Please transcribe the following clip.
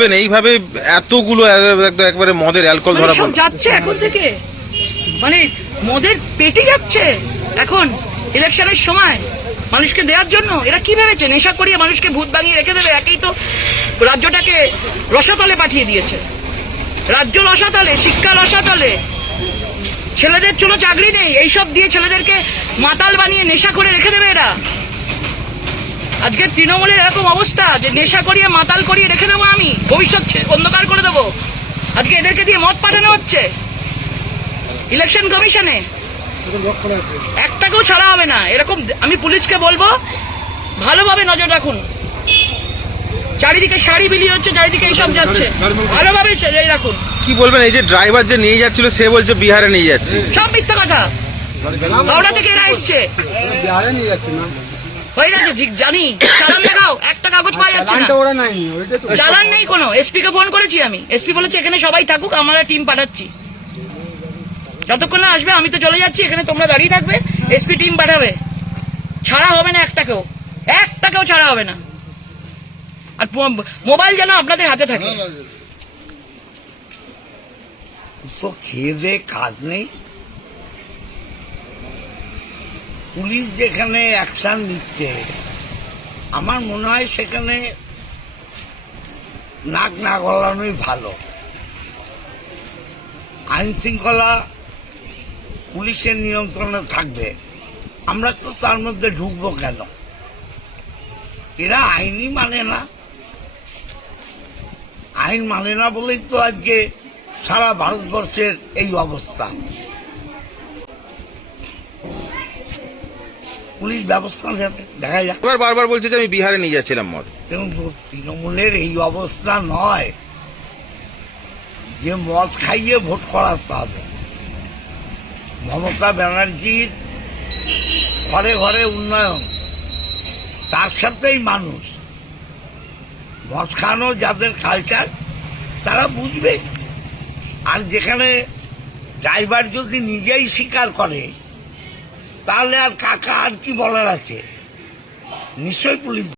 বলবেন এইভাবে এতগুলো একবারে মদের অ্যালকোহল ধরা সব যাচ্ছে এখন থেকে, মানে মদের পেটে যাচ্ছে এখন ইলেকশনের সময় মানুষকে দেওয়ার জন্য। এরা কি ভেবেছে নেশা করিয়ে মানুষকে ভূত বানিয়ে রেখে দেবে? একেই তো রাজ্যটাকে রসাতলে পাঠিয়ে দিয়েছে, রাজ্য রসাতলে, শিক্ষা রসাতলে, ছেলেদের কোনো চাকরি নেই, এইসব দিয়ে ছেলেদেরকে মাতাল বানিয়ে নেশা করে রেখে দেবে এরা। আজকে তৃণমূলের এরকম অবস্থা যে নেশা করিয়ে মাতাল করিয়ে রেখে দেবো, আমি ভবিষ্যৎ অন্ধকার করে দেবো। আজকে এদেরকে দিয়ে মদ পাঠানো হচ্ছে ইলেকশন কমিশনে, একটাকেও ছাড়া হবে না এরকম। আমি পুলিশকে বলবো ভালোভাবে নজর রাখুন, চারিদিকে শাড়ি বিলি হচ্ছে, চারিদিকে এইসব যাচ্ছে, ভালোভাবে রাখুন। কি বলবেন এই যে ড্রাইভার যে নিয়ে যাচ্ছিল সে বলছে বিহারে নিয়ে যাচ্ছে? সব মিথ্যা কথা, হাওড়া থেকে এরা এসছে, হয়ে গেছে জানি। চালান দেখাও, একটা কাগজ পাওয়া যাচ্ছে না, চালান নেই কোনো। এসপি কে ফোন করেছি আমি, এসপি বলেছে এখানে সবাই থাকুক, আমরা টিম পাঠাচ্ছি, যতক্ষণ না আসবে আমি তো চলে যাচ্ছি, এখানে তোমরা দাঁড়িয়ে থাকবে, এসপি টিম পাঠাবে, ছাড়া হবে না একটাকেও, একটাকেও ছাড়া হবে না। আর মোবাইল যেন আপনাদের হাতে থাকে। তো খেয়ে দে কাজ নেই, পুলিশ যেখানে অ্যাকশন নিচ্ছে আমার মনে হয় সেখানে নাক না গলানোই ভালো। আইন শৃঙ্খলা পুলিশের নিয়ন্ত্রণে থাকবে, আমরা তো তার মধ্যে ঢুকবো কেন? এরা আইনই মানে না, আইন মানে না বলেই তো আজকে সারা ভারতবর্ষের এই অবস্থা। পুলিশ ব্যবস্থা নেবে, দেখা যাক। বারবার বলছে যে আমি বিহারে নিয়ে যাচ্ছিলাম মদ। তৃণমূলের এই অবস্থা নয় যে মদ খাইয়ে ভোট করাতে হবে। মমতা ব্যানার্জির ঘরে ঘরে উন্নয়ন, তার সাথেই মানুষ মদ খানো যাদের কালচার তারা বুঝবে। আর যেখানে ড্রাইভার যদি নিজেই স্বীকার করে তাহলে আর কাকা আর কি বলার আছে? নিশ্চয়ই পুলিশ